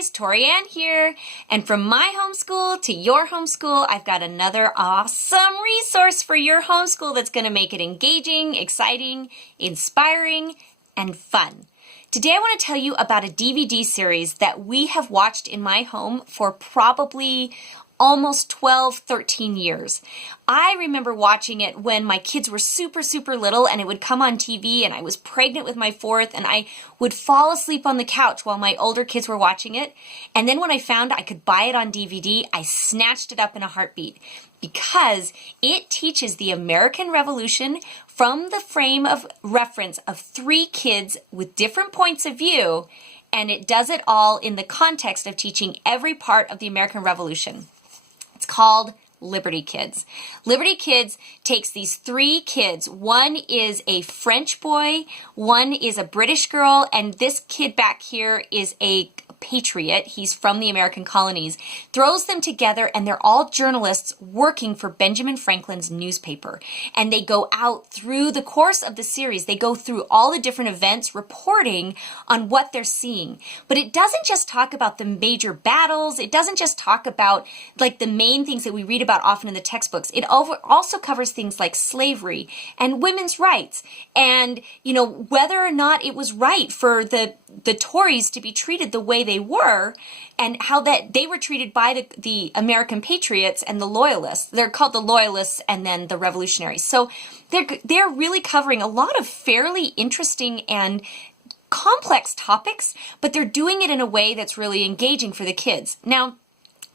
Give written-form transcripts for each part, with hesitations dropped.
guys, Tori Ann here, and from my homeschool to your homeschool, I've got another awesome resource for your homeschool that's going to make it engaging, exciting, inspiring, and fun. Today I want to tell you about a DVD series that we have watched in my home for probably almost 12, 13 years. I remember watching it when my kids were super little and it would come on TV and I was pregnant with my fourth and I would fall asleep on the couch while my older kids were watching it. And then when I found I could buy it on DVD, I snatched it up in a heartbeat because it teaches the American Revolution from the frame of reference of three kids with different points of view, and it does it all in the context of teaching every part of the American Revolution. It's called Liberty Kids. Liberty Kids takes these three kids. One is a French boy, one is a British girl, and this kid back here is a patriot. He's from the American colonies. Throws them together, and they're all journalists working for Benjamin Franklin's newspaper. And they go out through the course of the series. They go through all the different events, reporting on what they're seeing. But it doesn't just talk about the major battles. It doesn't just talk about like the main things that we read about often in the textbooks. It also covers things like slavery and women's rights, and whether or not it was right for the Tories to be treated the way they were, and how that they were treated by the American patriots and the loyalists. They're called the loyalists and then the revolutionaries. So they're really covering a lot of fairly interesting and complex topics, but they're doing it in a way that's really engaging for the kids. Now,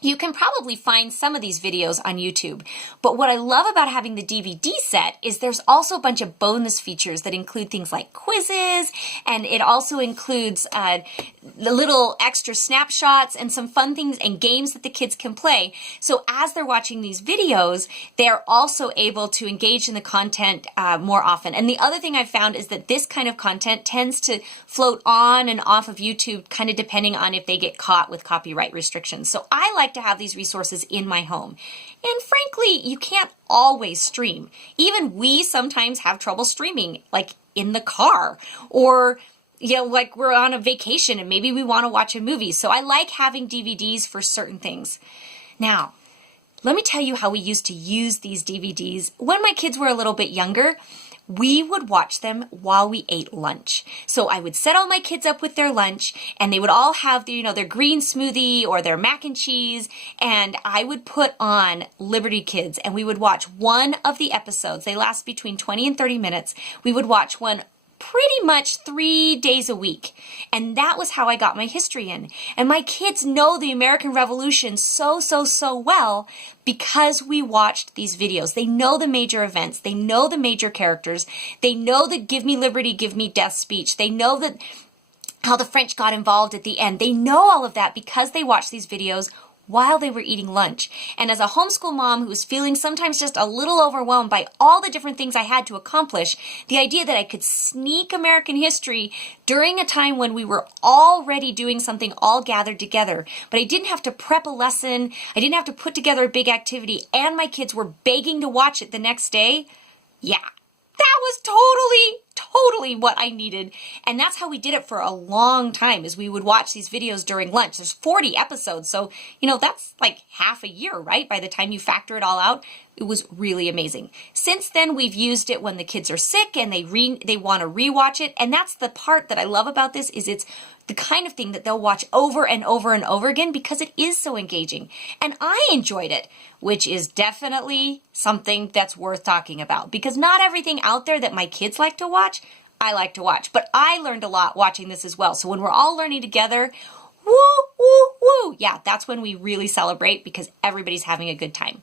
you can probably find some of these videos on YouTube, but what I love about having the DVD set is there's also a bunch of bonus features that include things like quizzes, and it also includes the little extra snapshots and some fun things and games that the kids can play. So as they're watching these videos, they're also able to engage in the content more often. And the other thing I've found is that this kind of content tends to float on and off of YouTube, kind of depending on if they get caught with copyright restrictions. So I like to have these resources in my home. And frankly, you can't always stream. Even we sometimes have trouble streaming, like in the car, or like we're on a vacation and maybe we want to watch a movie. So I like having DVDs for certain things. Now, let me tell you how we used to use these DVDs. When my kids were a little bit younger, we would watch them while we ate lunch. So I would set all my kids up with their lunch, and they would all have their green smoothie or their mac and cheese, and I would put on Liberty Kids, and we would watch one of the episodes. They last between 20 and 30 minutes. We would watch one pretty much 3 days a week. And that was how I got my history in. And my kids know the American Revolution so well because we watched these videos. They know the major events. They know the major characters. They know the give me liberty, give me death speech. They know that how the French got involved at the end. They know all of that because they watched these videos while they were eating lunch. And as a homeschool mom who was feeling sometimes just a little overwhelmed by all the different things I had to accomplish, the idea that I could sneak American history during a time when we were already doing something all gathered together, but I didn't have to prep a lesson, I didn't have to put together a big activity, and my kids were begging to watch it the next day, yeah, that was totally what I needed. And that's how we did it for a long time, is we would watch these videos during lunch. There's 40 episodes, so that's like half a year, right? By the time you factor it all out, it was really amazing. Since then, we've used it when the kids are sick and they want to rewatch it. And that's the part that I love about this, is it's the kind of thing that they'll watch over and over and over again because it is so engaging. And I enjoyed it, which is definitely something that's worth talking about, because not everything out there that my kids like to watch, I like to watch. But I learned a lot watching this as well. So when we're all learning together, woo, yeah, that's when we really celebrate because everybody's having a good time.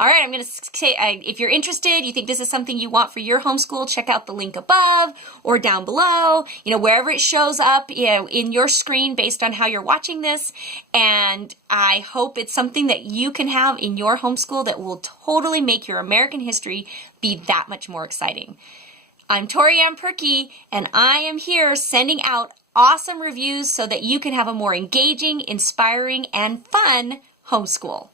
All right, I'm going to say, if you're interested, you think this is something you want for your homeschool, check out the link above or down below, wherever it shows up, in your screen based on how you're watching this. And I hope it's something that you can have in your homeschool that will totally make your American history be that much more exciting. I'm Tori Ann Perky, and I am here sending out awesome reviews so that you can have a more engaging, inspiring, and fun homeschool.